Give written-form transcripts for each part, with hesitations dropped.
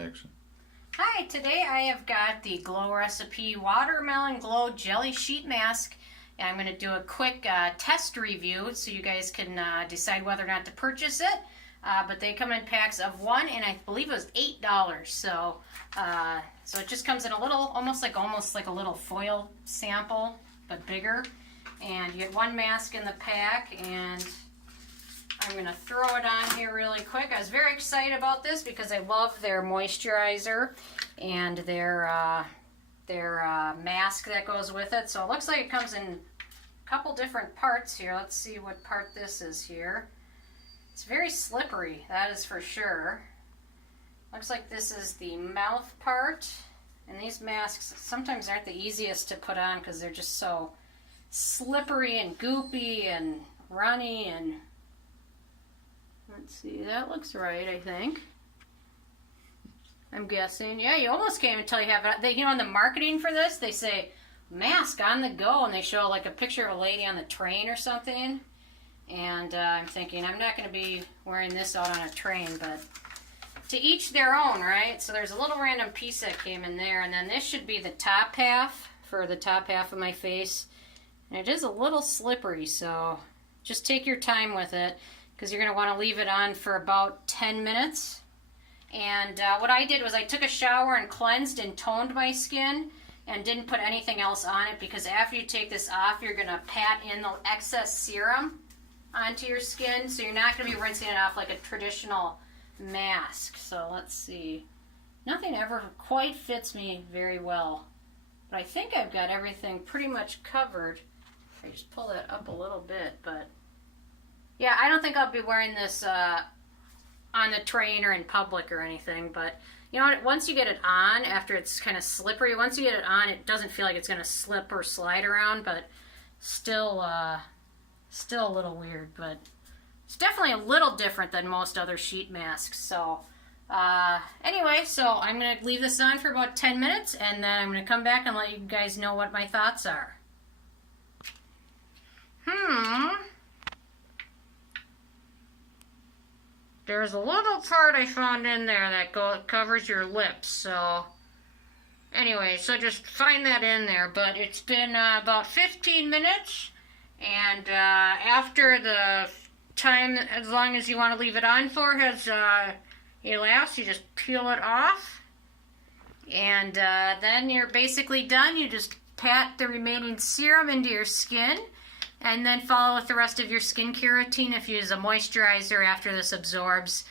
Action. Hi, today I have got the Glow Recipe Watermelon Glow Jelly Sheet Mask. And I'm going to do a quick test review so you guys can decide whether or not to purchase it. But they come in packs of one, and I believe it was $8. So it just comes in a little, almost like a little foil sample, but bigger. And you get one mask in the pack, and I'm going to throw it on here really quick. I was very excited about this because I love their moisturizer and their mask that goes with it. So it looks like it comes in a couple different parts here. Let's see what part this is here. It's very slippery, that is for sure. Looks like this is the mouth part. And these masks sometimes aren't the easiest to put on because they're just so slippery and goopy and runny and... Let's see, that looks right, I think. I'm guessing. Yeah, you almost can't even tell you have it. You know, in the marketing for this, they say, mask on the go, and they show like a picture of a lady on the train or something. And I'm thinking, I'm not going to be wearing this out on a train, but to each their own, right? So there's a little random piece that came in there, and then this should be the top half for the top half of my face. And it is a little slippery, so just take your time with it, because you're going to want to leave it on for about 10 minutes. And what I did was I took a shower and cleansed and toned my skin and didn't put anything else on it, because after you take this off, you're going to pat in the excess serum onto your skin, so you're not going to be rinsing it off like a traditional mask. So let's see. Nothing ever quite fits me very well, but I think I've got everything pretty much covered. I just pull that up a little bit, but yeah, I don't think I'll be wearing this on the train or in public or anything, but you know what, once you get it on, after it's kind of slippery, once you get it on, it doesn't feel like it's going to slip or slide around, but still a little weird, but it's definitely a little different than most other sheet masks. So anyway, so I'm going to leave this on for about 10 minutes, and then I'm going to come back and let you guys know what my thoughts are. There's a little part I found in there that covers your lips, so anyway, so just find that in there. But it's been about 15 minutes, and after the time, as long as you want to leave it on for, has elapsed, you just peel it off, and then you're basically done. You just pat the remaining serum into your skin, and then follow with the rest of your skincare routine. If you use a moisturizer after this absorbs,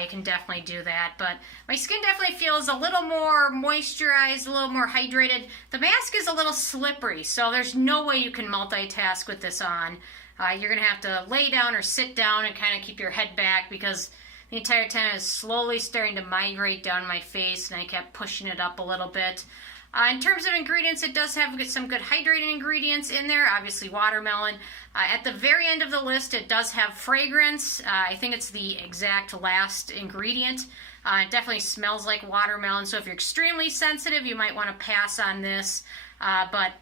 you can definitely do that. But my skin definitely feels a little more moisturized, a little more hydrated. The mask is a little slippery, so there's no way you can multitask with this on. You're going to have to lay down or sit down and kind of keep your head back, because the entire time I was slowly starting to migrate down my face, and I kept pushing it up a little bit. In terms of ingredients, it does have some good hydrating ingredients in there, obviously watermelon. At the very end of the list, it does have fragrance. I think it's the exact last ingredient. It definitely smells like watermelon, so if you're extremely sensitive, you might want to pass on this. But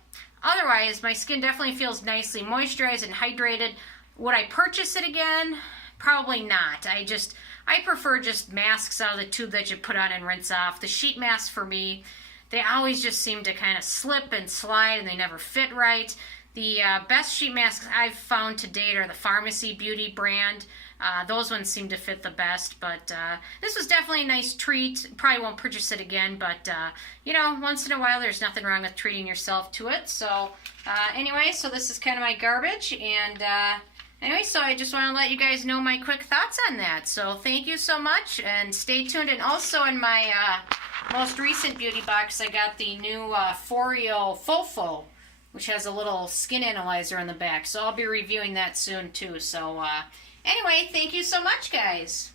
otherwise, my skin definitely feels nicely moisturized and hydrated. Would I purchase it again? Probably not. I prefer just masks out of the tube that you put on and rinse off. The sheet masks for me, they always just seem to kind of slip and slide, and they never fit right. The best sheet masks I've found to date are the Pharmacy Beauty brand. Those ones seem to fit the best, but this was definitely a nice treat. Probably won't purchase it again, but you know, once in a while there's nothing wrong with treating yourself to it. So anyway, so this is kind of my garbage, and anyway, so I just want to let you guys know my quick thoughts on that. So thank you so much, and stay tuned. And also in my most recent beauty box, I got the new Foreo Fofo, which has a little skin analyzer on the back. So I'll be reviewing that soon too. So anyway, thank you so much, guys.